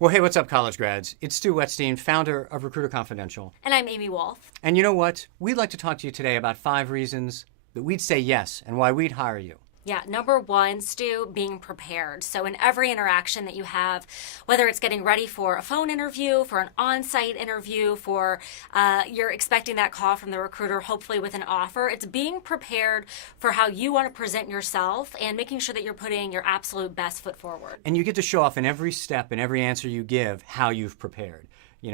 Well, hey, what's up, college grads? It's Stu Wetstein, founder of Recruiter Confidential. And I'm Amy Wolf. And you know what? We'd like to talk to you today about 5 reasons that we'd say yes and why we'd hire you. Yeah, number one, Stu, being prepared. So in every interaction that you have, whether it's getting ready for a phone interview, for an on-site interview, for you're expecting that call from the recruiter, hopefully with an offer, it's being prepared for how you want to present yourself and making sure that you're putting your absolute best foot forward. And you get to show off in every step and every answer you give how you've prepared.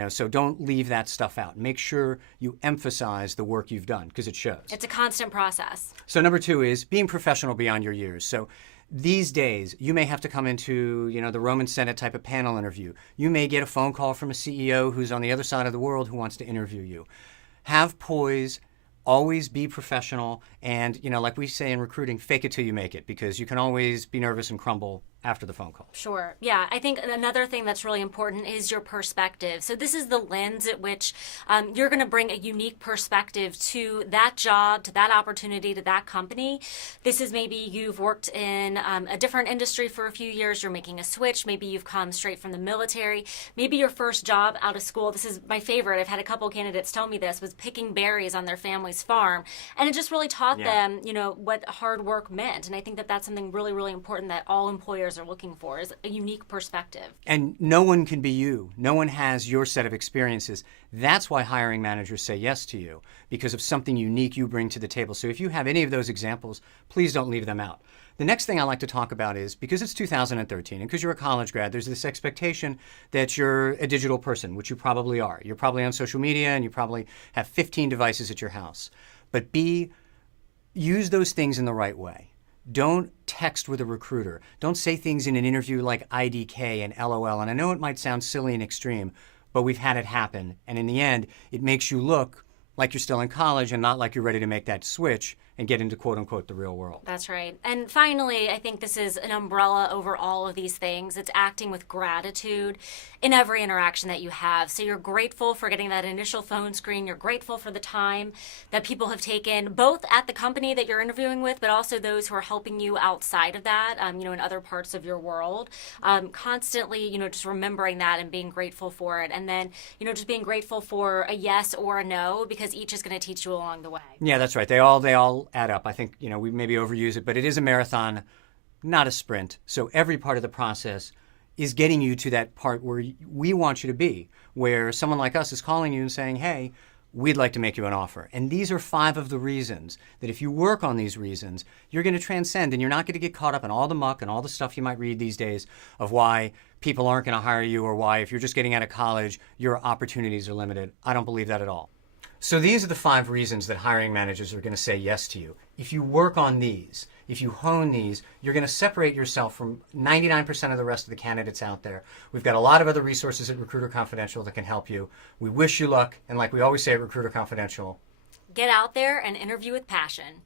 So don't leave that stuff out. Make sure you emphasize the work you've done because it shows. It's a constant process. So number 2 is being professional beyond your years. So these days, you may have to come into, the Roman Senate type of panel interview. You may get a phone call from a CEO who's on the other side of the world who wants to interview you. Have poise. Always be professional. And, like we say in recruiting, fake it till you make it, because you can always be nervous and crumble after the phone call. Sure. Yeah. I think another thing that's really important is your perspective. So this is the lens at which you're going to bring a unique perspective to that job, to that opportunity, to that company. This is maybe you've worked in a different industry for a few years. You're making a switch. Maybe you've come straight from the military. Maybe your first job out of school. This is my favorite. I've had a couple candidates tell me this, was picking berries on their family's farm. And it just really taught them, what hard work meant. And I think that that's something really, really important that all employers are looking for, is a unique perspective. And no one can be you. No one has your set of experiences. That's why hiring managers say yes to you, because of something unique you bring to the table. So if you have any of those examples, please don't leave them out. The next thing I like to talk about is, because it's 2013 and because you're a college grad, there's this expectation that you're a digital person, which you probably are. You're probably on social media and you probably have 15 devices at your house. But use those things in the right way. Don't text with a recruiter. Don't say things in an interview like IDK and LOL. And I know it might sound silly and extreme, but we've had it happen. And in the end, it makes you look like you're still in college and not like you're ready to make that switch and get into quote unquote the real world. That's right. And finally, I think this is an umbrella over all of these things. It's acting with gratitude in every interaction that you have. So you're grateful for getting that initial phone screen. You're grateful for the time that people have taken, both at the company that you're interviewing with, but also those who are helping you outside of that, in other parts of your world. Constantly, just remembering that and being grateful for it. And then, just being grateful for a yes or a no, because each is going to teach you along the way. Yeah, that's right. They all add up. I think, we maybe overuse it, but it is a marathon, not a sprint. So every part of the process is getting you to that part where we want you to be, where someone like us is calling you and saying, hey, we'd like to make you an offer. And these are 5 of the reasons that if you work on these reasons, you're going to transcend, and you're not going to get caught up in all the muck and all the stuff you might read these days of why people aren't going to hire you, or why if you're just getting out of college, your opportunities are limited. I don't believe that at all. So these are the 5 reasons that hiring managers are going to say yes to you. If you work on these, if you hone these, you're going to separate yourself from 99% of the rest of the candidates out there. We've got a lot of other resources at Recruiter Confidential that can help you. We wish you luck, and like we always say at Recruiter Confidential, get out there and interview with passion.